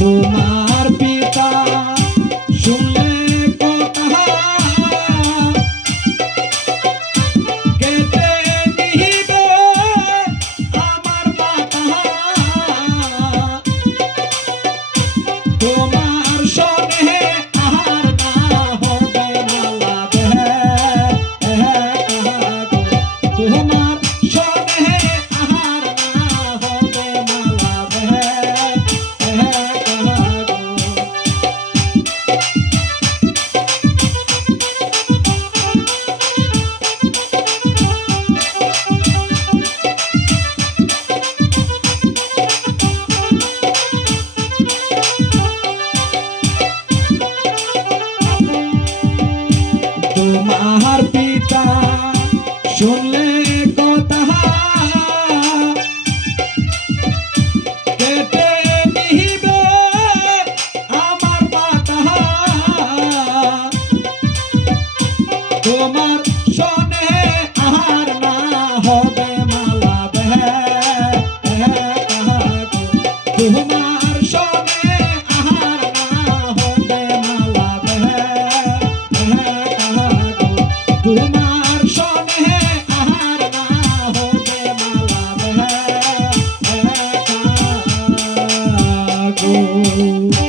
তোমার পিতা শুনলে কথা কেটে নিবে আমার মাথা তোমার সনে আর না হবে মালা দেহ তোমার সনে আর না হবে মালা তোমার পিতা শুনলে কথা কেটে নিবে আমার মাথা তোমার সনে আর না হবে মালা দেহ তোমার সনে আর না হবে মালা দেহ তোমার সনে আর না হবে মালা দেহ